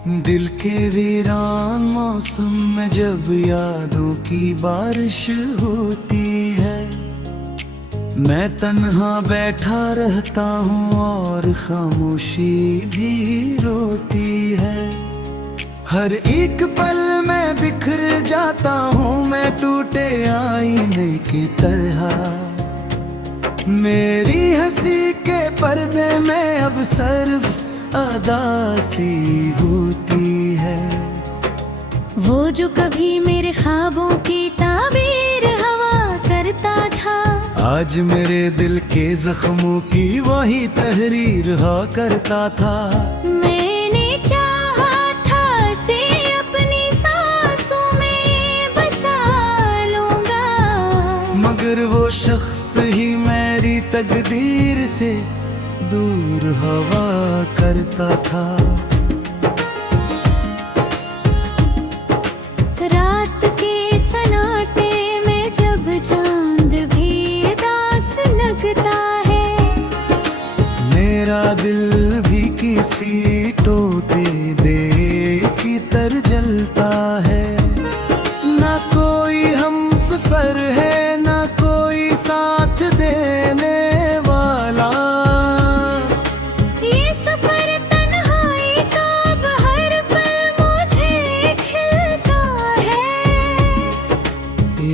दिल के वीरान मौसम में जब यादों की बारिश होती है, मैं तन्हा बैठा रहता हूँ और खामोशी भी रोती है। हर एक पल में बिखर जाता हूँ मैं टूटे आईने की तरह। मेरी हंसी के पर्दे में अब सिर्फ अदासी होती है। वो जो कभी मेरे ख्वाबों की ताबीर हवा करता था, आज मेरे दिल के जख्मों की वही तहरीर हा करता था। मैंने चाहा था से अपनी सांसों में बसा लूंगा, मगर वो शख्स ही मेरी तकदीर से दूर हवा करता था। रात के सन्नाटे में जब चांद भी उदास लगता है, मेरा दिल भी किसी टोटे दे की तरह जलता है। ना कोई हम सफर है, ना कोई साथ देने वाला। ये सफर तन्हाई का अब हर पल मुझे खिलता है।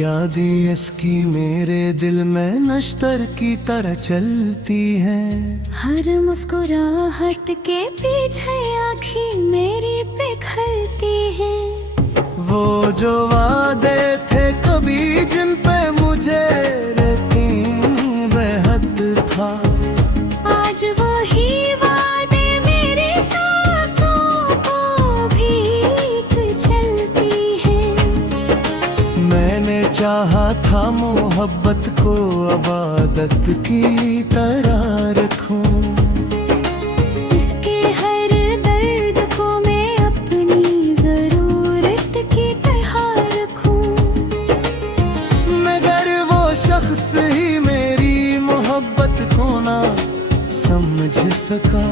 यादें इसकी मेरे दिल में नश्तर की तरह चलती हैं। हर मुस्कुराहट के पीछे आँखें मेरी पिघलती हैं। वो जो वादे थे कभी जिन पे मुझे यकीन बेहद था, आज वही वादे मेरी सांसों को भीग चलती हैं। मैंने चाहा था मोहब्बत को अबादत की तरह रखूं। इसके हर दर्द को मैं अपनी जरूरत की तरह रखूं, मगर वो शख्स ही मेरी मोहब्बत को ना समझ सका।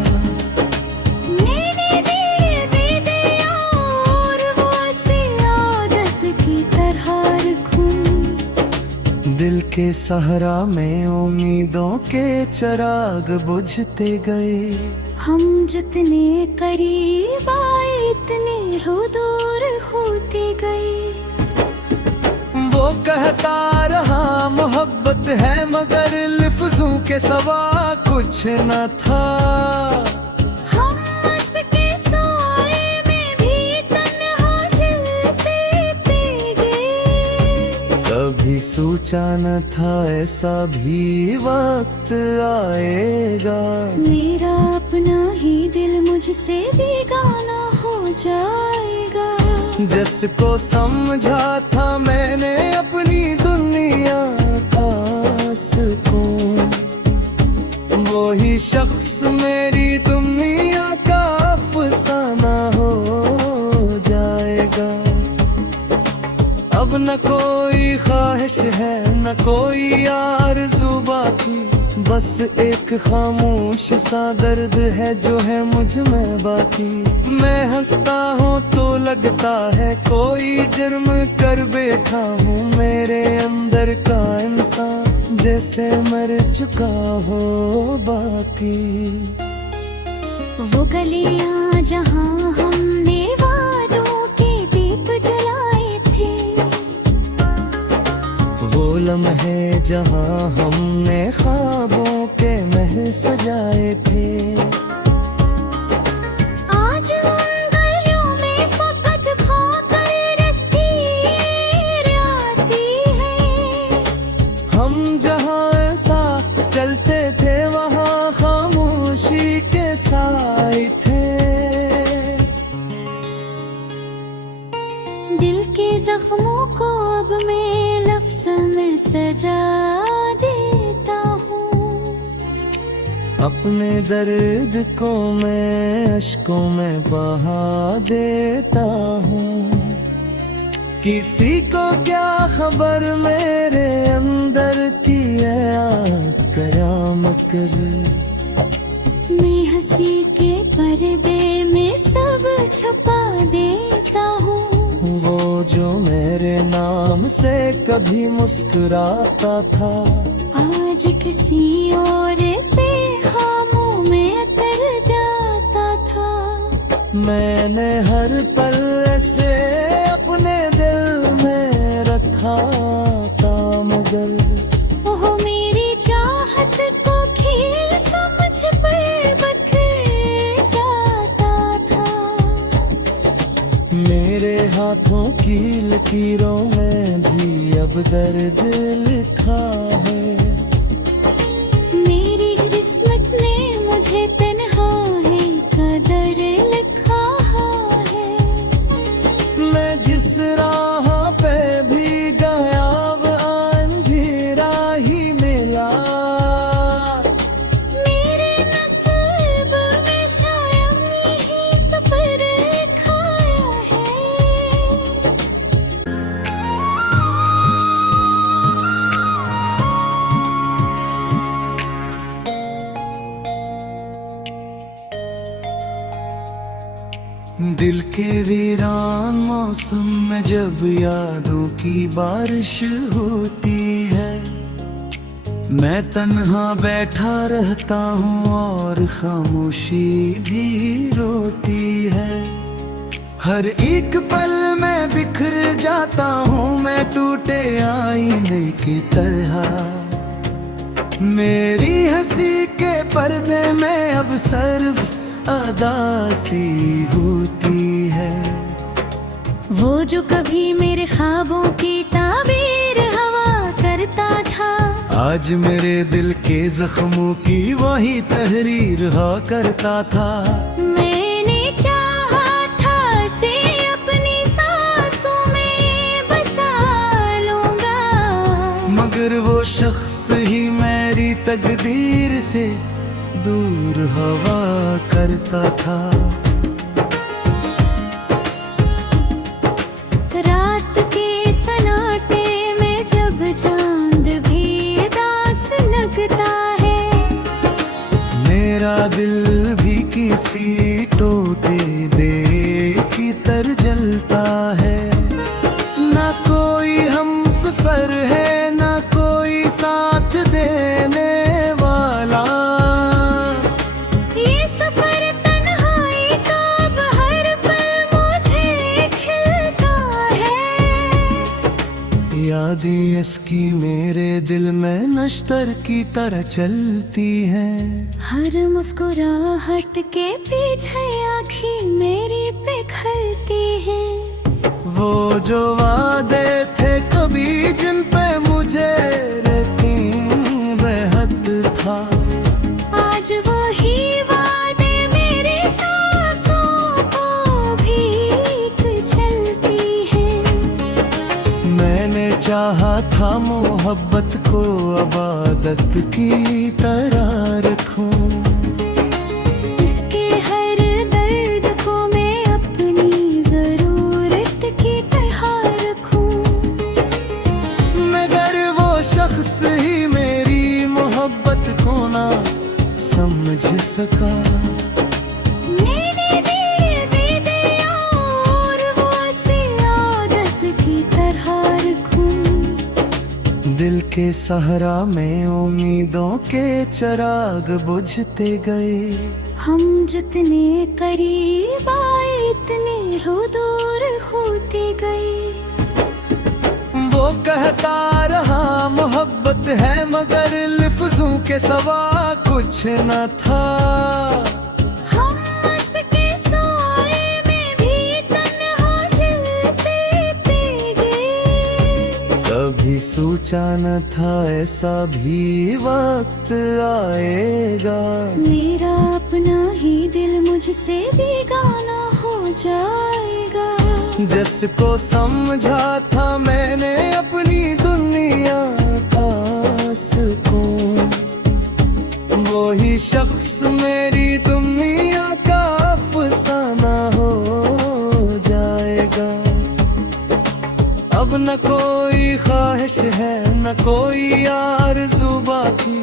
मैंने दे दिया और वो उसे आदत की तरह रखूं। दिल के सहरा में उम्मीदों के चिराग बुझते गए। हम जितने करीब आए इतने हो दूर होते गए। वो कहता रहा मोहब्बत है, मगर लफ्जों के सवा कुछ न था। हम उसके साए में भी तन्हा जलते गए। कभी सोचा न था ऐसा भी वक्त आएगा। मेरा अपना ही दिल मुझसे बेगाना हो जाएगा। जिसको समझा था मैंने अपनी दुनिया का सुकून, वही शख्स मेरी दुनिया का अफसाना हो जाएगा। अब न कोई ख्वाहिश है, न कोई आरज़ू बाकी, बस एक खामोश सा दर्द है जो है मुझ में बाकी। मैं हंसता हूँ तो लगता है कोई जुर्म कर बैठा हूँ। मेरे अंदर का इंसान जैसे मर चुका हो बाकी। वो गलियां जहां हमने वादों के दीप जलाए थे, वो लम्हे जहाँ हमने ख्वाबों के महल सजाए थे। आज उन गलियों में फकत खाकर रत्ती आती है। हम जहाँ ऐसा चलते थे वहाँ खामोशी के साए थे। दिल के जख्मों को अब मैं लफ्ज़ में सजा देता हूँ। अपने दर्द को मैं अश्कों में बहा देता हूँ। किसी को क्या खबर मेरे अंदर थी, कयामत कर। मैं हंसी के पर्दे में सब छुपा देता हूँ। वो जो मेरे नाम से कभी मुस्कुराता था, आज किसी और पे खामों में उतर जाता था। मैंने हर पल से अपने दिल में रखा था, मगर वो मेरी चाहत को खेल समझ पर बदल जाता था। मेरे हाथों की लकीरों में भी अब दर्द लिखा है। मेरी किस्मत ने मुझे तन्हाई का दर लिखा है। मैं जिस राह पे भी गया वो अंधेरा ही मिला। मेरे नसीब में शायद यही सफर लिखाया है। दिल के वीरान मौसम में जब यादों की बारिश होती है, मैं तन्हा बैठा रहता हूँ और खामोशी भी रोती है। हर एक पल में बिखर जाता हूँ मैं टूटे आईने की तरह। मेरी हंसी के पर्दे में अब सिर्फ अदासी होती है। वो जो कभी मेरे ख्वाबों की ताबीर हवा करता था, आज मेरे दिल के जख्मों की वही तहरीर हा करता था। मैंने चाहा था से अपनी सांसों में बसा लूंगा, मगर वो शख्स ही मेरी तकदीर से दूर हवा करता था। रात के सन्नाटे में जब चांद भी उदास लगता है, मेरा दिल भी किसी टोटे दे की तरह जलता है। ना कोई हम सफर है, ना कोई साथ देने वाला। ये सफर तन्हाई का अब हर पल मुझे खिलता है। यादें इसकी मेरे दिल में नश्तर की तरह चलती हैं। हर मुस्कुराहट के पीछे आँखें मेरी पे खलती हैं। वो जो वादे थे कभी जिन पे मुझे यकीन बेहद था, आज वही वादे मेरी सांसों को भीग चलती हैं। मैंने चाहा था मोहब्बत को अबादत की तरह रखूं। इसके हर दर्द को मैं अपनी जरूरत की तरह रखूं। मगर वो शख्स ही मेरी मोहब्बत को ना समझ सका। मैंने दे दिया और वो ऐसी आदत की तरह रखूं। दिल के सहरा में उम्मीदों के चिराग बुझते गए। हम जितने करीब आए इतने हो दूर होते गए। वो कहता रहा मोहब्बत है, मगर लफ्जों के सवा कुछ न था। हम उसके साए में भी तन्हा जलते गए। कभी सोचा न था ऐसा भी वक्त आएगा। मेरा अपना ही दिल मुझसे बेगाना हो जाएगा। जिसको समझा था मैंने अपनी दुनिया का सुकून, वही शख्स मेरी दुनिया का अफसाना हो जाएगा। अब न कोई ख्वाहिश है, न कोई आरज़ू बाकी,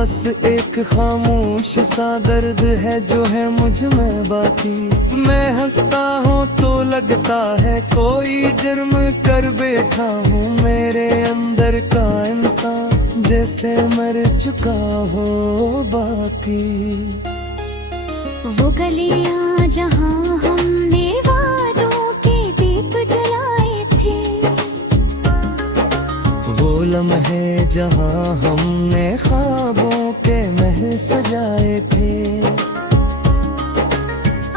बस एक खामोश सा दर्द है जो है मुझ में बाकी। मैं हंसता हूँ तो लगता है कोई जुर्म कर बैठा हूँ। मेरे अंदर का इंसान जैसे मर चुका हो बाकी। वो गलियां जहां हमने वादों के दीप जलाए थे, वो लम्हे जहां हमने ख्वाबों के महल सजाए थे।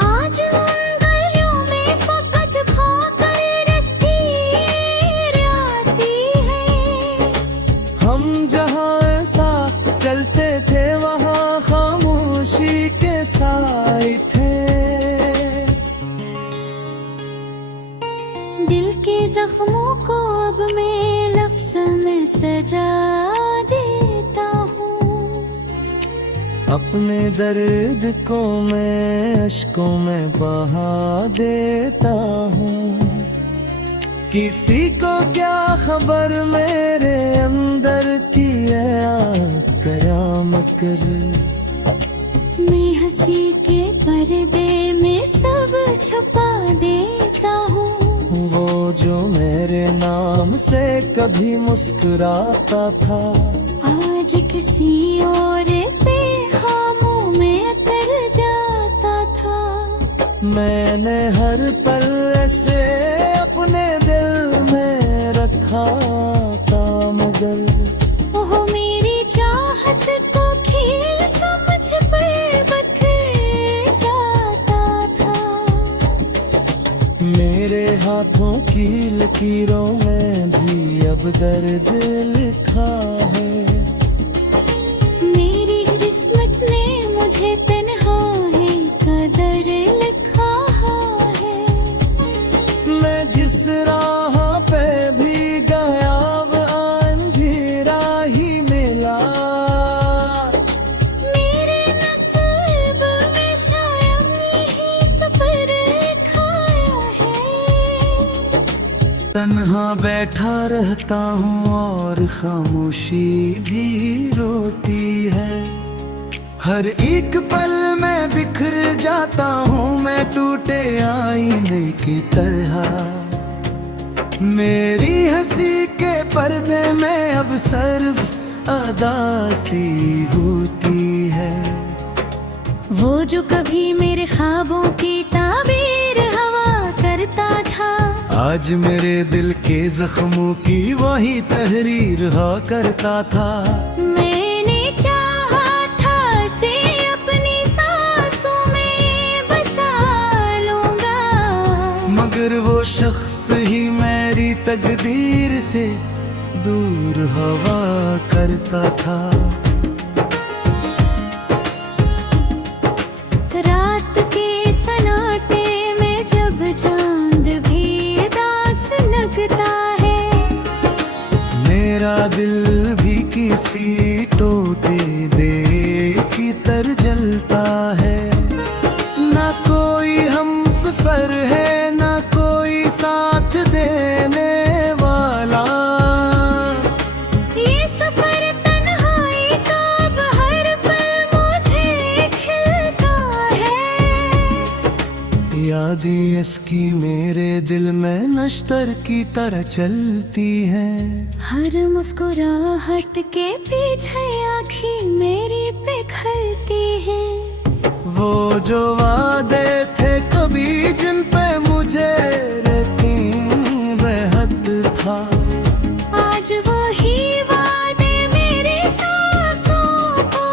आज उन गलियों में फकत खाकर रत्तीर आती है। हम जहां ऐसा चलते थे वहां खामोशी के साए थे। दिल के जख्मों को अब मैं लफ्ज़ में सजा देता हूँ। अपने दर्द को मैं अश्कों में बहा देता हूँ। किसी को क्या खबर मेरे अंदर की है कयामत कर। मैं हंसी के पर्दे में सब छुपा देता हूँ। वो जो मेरे नाम से कभी मुस्कुराता था, आज किसी और पे खामों में उतर जाता था। मैंने हर पल से अपने दिल में रखा था मगर ओह मेरी चाहत को खेल समझ पर बदल जाता था। मेरे हाथों की लकीरों में भी अब दर्द लिखा है। मेरी किस्मत ने मुझे तन्हाई का दर लिखा है। मैं जिस राह पे भी गया वो अंधेरा ही मिला। मेरे नसीब में शायद यही सफर लिखाया है। तन्हा बैठा रहता हूँ और खामोशी भी रोती है। हर एक पल में बिखर जाता हूँ मैं टूटे आईने की तरह। मेरी हंसी के पर्दे में अब सिर्फ अदासी होती है। वो जो कभी मेरे ख्वाबों की ताबीर हवा करता था, आज मेरे दिल के जख्मों की वही तहरीर हा करता था। मैंने चाहा था से अपनी सांसों में बसा लूंगा, मगर वो शख्स ही मेरी तकदीर से दूर हवा करता था। रात के सन्नाटे में जब चांद भी दास लगता है, मेरा दिल भी किसी टोटे दे की तर जलता है। ना कोई हम सफर है ना कोई साथ देने वाला। ये सफर तन्हाई का अब हर पल मुझे खिलता है। यादें इसकी मेरे दिल में नश्तर की तरह चलती हैं। हर मुस्कुराहट के पीछे आँखें मेरी पिघलती है। वो जो वादे थे कभी जिन पे मुझे यकीन बेहद था, आज वही वादे मेरी सांसों को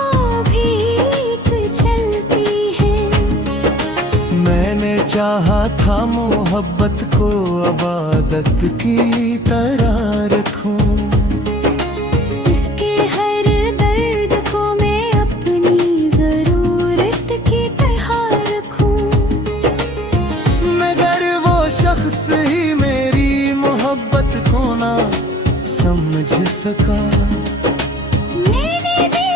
भीग चलती है। मैंने चाहा था मोहब्बत को अबादत की तरह रखूं। इसके हर दर्द को मैं अपनी जरूरत की तरह रखूं। मगर वो शख्स ही मेरी मोहब्बत को ना समझ सका। मैंने दे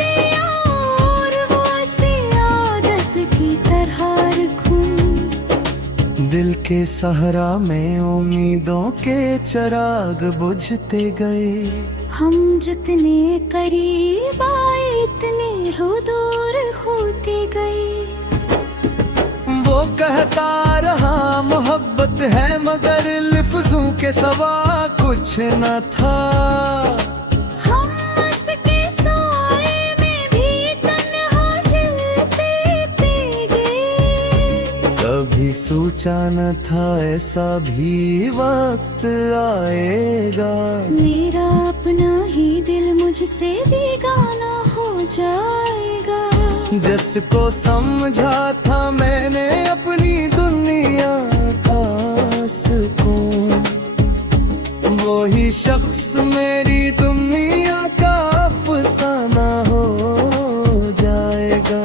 दिया और वो उसे आदत की तरह रखूं। दिल के सहरा में उम्मीदों के चिराग बुझते गए। हम जितने करीब आए इतने हो दूर होते गए। वो कहता रहा मोहब्बत है मगर लफ्जों के सिवा कुछ न था। हम उसके साए में भी तन्हा जलते गए। कभी सोचा न था ऐसा भी वक्त आएगा। मेरा अपना ही दिल मुझसे बेगाना हो जाएगा। जिसको समझा था मैंने अपनी दुनिया का सुकून, वही शख्स मेरी दुनिया का अफसाना हो जाएगा।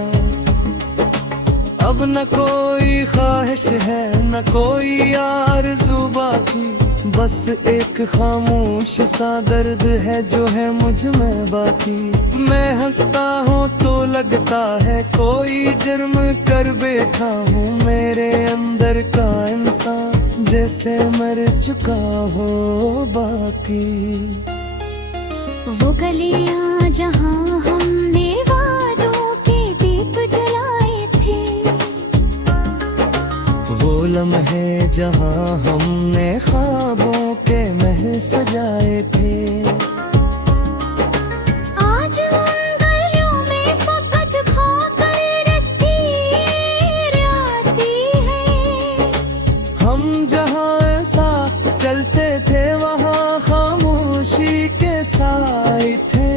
अब न कोई ख्वाहिश है न कोई आरज़ू बाकी, बस एक खामोश सा दर्द है जो है मुझ में बाकी। मैं हंसता हूँ तो लगता है कोई जुर्म कर बैठा हूँ। मेरे अंदर का इंसान जैसे मर चुका हो बाकी। वो गलियां जहाँ हमने वादों के दीप जलाए थे, वो लम्हे जहाँ हमने ख्वाबों के महल सजाए थे। आज उन गलियों में फकत खाकर रत्तीर आती है। हम जहाँ ऐसा चलते थे वहाँ खामोशी के साए थे।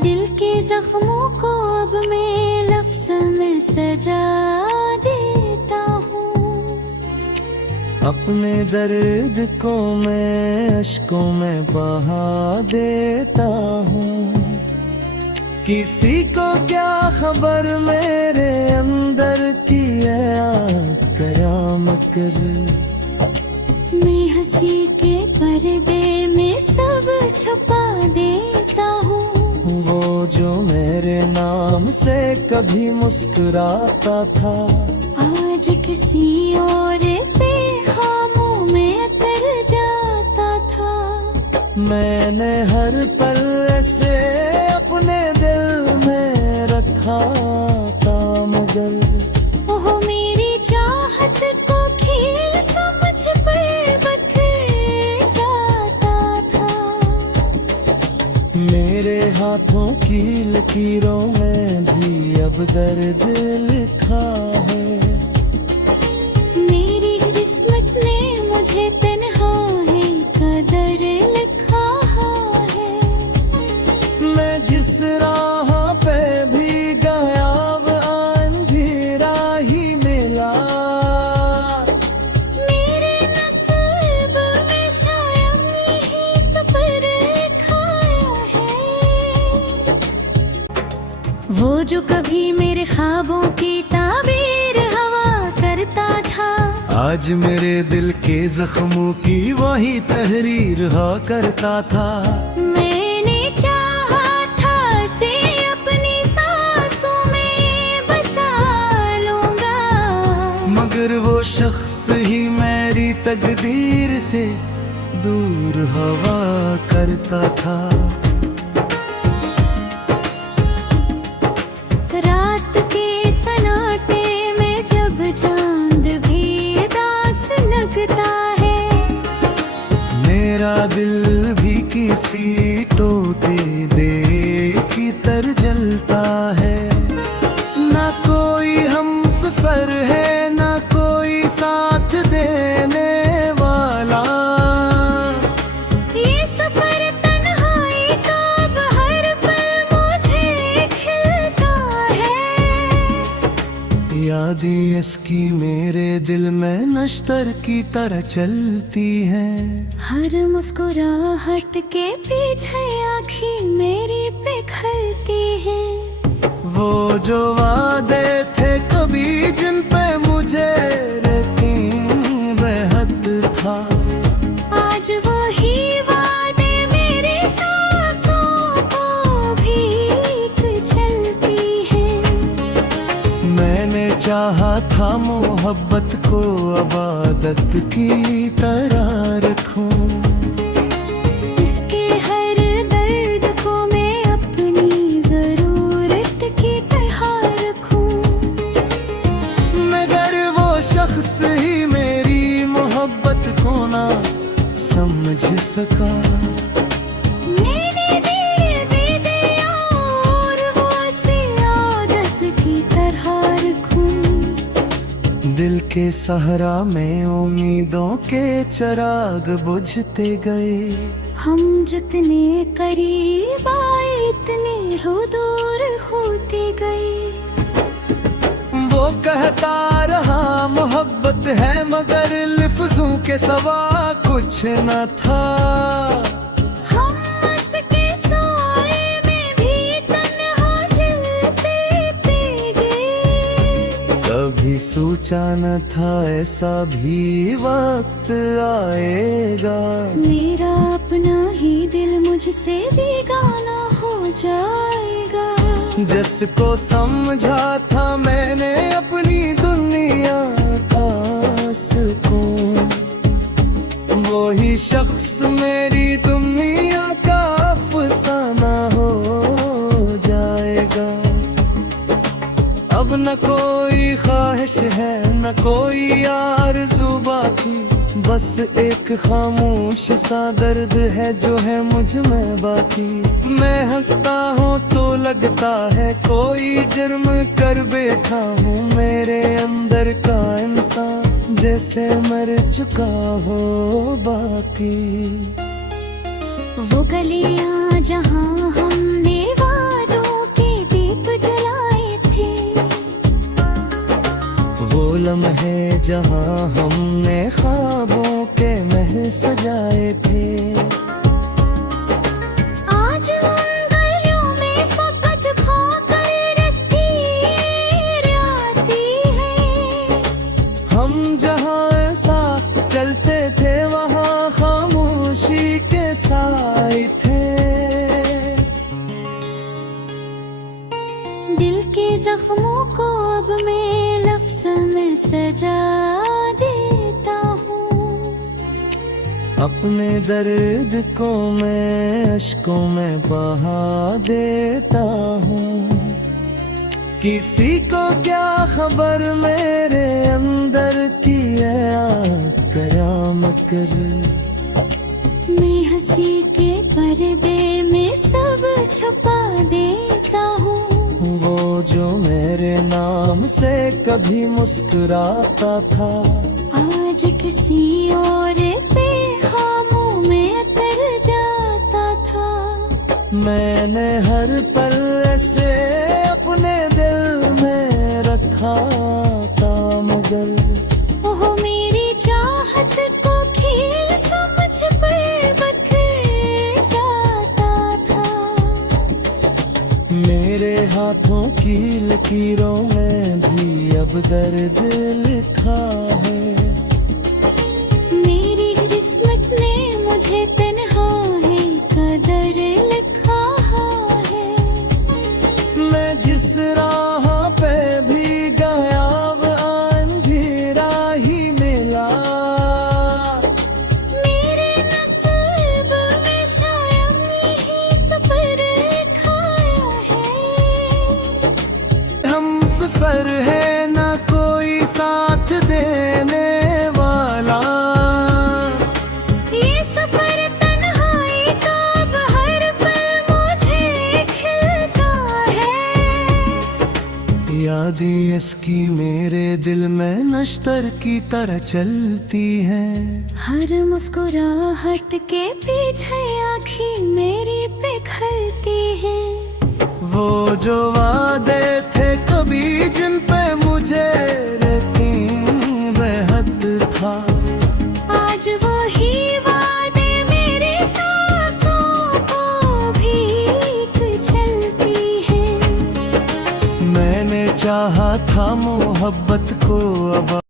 दिल के जख्मों को अब मैं लफ्ज़ में सजा देता हूँ। अपने दर्द को मैं अश्कों में बहा देता हूँ। किसी को क्या खबर मेरे अंदर की है आग कयाम कर। मैं हंसी के पर्दे में सब छुपा देता हूँ। वो जो मेरे नाम से कभी मुस्कुराता था, आज किसी और पे खामों में उतर जाता था। मैंने हर पल से अपने दिल में रखा था मगर ओह मेरी चाहत को खेल समझ पर बदल जाता था। मेरे हाथों की लकीरों में भी अब दर्द लिखा है। मेरी किस्मत ने मुझे तन्हाई का दर्द लिखा है। मैं जिस राह पे भी गया वो अंधेरा ही मिला। मेरे नसीब में शायद यही सफर लिखाया है। वो जो कभी मेरे ख्वाबों की ताबीर हवा करता था, आज मेरे दिल के जख्मों की वही तहरीर हा करता था। मैंने चाहा था उसे अपनी सांसों में बसा लूंगा, मगर वो शख्स ही मेरी तकदीर से दूर हवा करता था। रात के सन्नाटे में जब चांद भी उदास लगता है, मेरा दिल भी किसी टोटे दे की तर जलता है। ना कोई हम सफर है ना कोई साथ देने वाला। ये सफर तन्हाई का अब हर पल मुझे खिलता है। यादें इसकी मेरे दिल में नश्तर की तरह चलती हैं। हर मुस्कुराहट के पीछे आँखें मेरी पिघलती हैं। वो जो वादे थे कभी जिन पे मुझे यकीन रहत था, आज वही वादे मेरी सांसों को भीग चलती हैं। मैंने चाहा था मोहब्बत मोहब्बत को इबादत की तरह रखूं। इसके हर दर्द को मैं अपनी जरूरत की तरह रखूं। मगर वो शख्स ही मेरी मोहब्बत को ना समझ सका। मैंने दे दिया और वो ऐसी आदत की तरह रखूं। दिल के सहरा में उम्मीदों के चिराग बुझते गए। हम जितने करीब आए इतने हो दूर होते गए। वो कहता रहा मोहब्बत है मगर लफ्जों के सिवा कुछ न था। हम उसके साए में भी तन्हा जलते गए। कभी सोचा न था ऐसा भी वक्त आएगा। मेरा अपना ही दिल मुझसे बेगाना हो जाएगा। जिसको समझा था मैंने अपनी दुनिया का सुकून, वही शख्स मेरी दुनिया का अफसाना हो जाएगा। अब न कोई ख्वाहिश है न कोई आरज़ू बाकी, बस एक खामोश सा दर्द है जो है मुझ में बाकी। मैं हंसता हूँ तो लगता है कोई जुर्म कर बैठा हूँ। मेरे अंदर का इंसान जैसे मर चुका हो बाकी। वो गलियां जहाँ हमने वादों के दीप जलाए थे, वो लम्हे जहाँ हमने ख्वाबों के महल सजाए थे। आज उन गलियों में फकत खाकर रत्ती आती है। हम जहाँ ऐसा चलते थे वहाँ खामोशी के साए थे। दिल के जख्मों को अब मैं लफ्ज़ में सजा देता हूँ। अपने दर्द को मैं अश्कों में बहा देता हूँ। किसी को क्या खबर मेरे अंदर की है आग कयामत कर। मैं हंसी के पर्दे में सब छुपा देता हूँ। वो जो मेरे नाम से कभी मुस्कुराता था, आज किसी और पे खामों में उतर जाता था। मैंने हर पल से अपने दिल में रखा था मगर ओह मेरी चाहत को खेल समझ पर बखर जाता था। मेरे हाथों की लकीरों में भी अब दर्द लिखा है। मेरी किस्मत ने मुझे तन्हा है कदर लिखा है। मैं जिस राह पे भी गया वो अंधेरा ही मिला। मेरे नसीब में शायद यही सफर खाया है। हम सफर है ना कोई साथ देने वाला। ये सफर तन्हाई का अब हर पल मुझे खिलता है। यादें इसकी मेरे दिल में नश्तर की तरह चलती हैं। हर मुस्कुराहट के पीछे आँखें मेरी पिघलती है। वो जो वादे थे कभी जिन पे मुझे यकीन बेहद था, आज वही वादे मेरे सांसों को भीग चलती है। मैंने चाहा था मोहब्बत को अब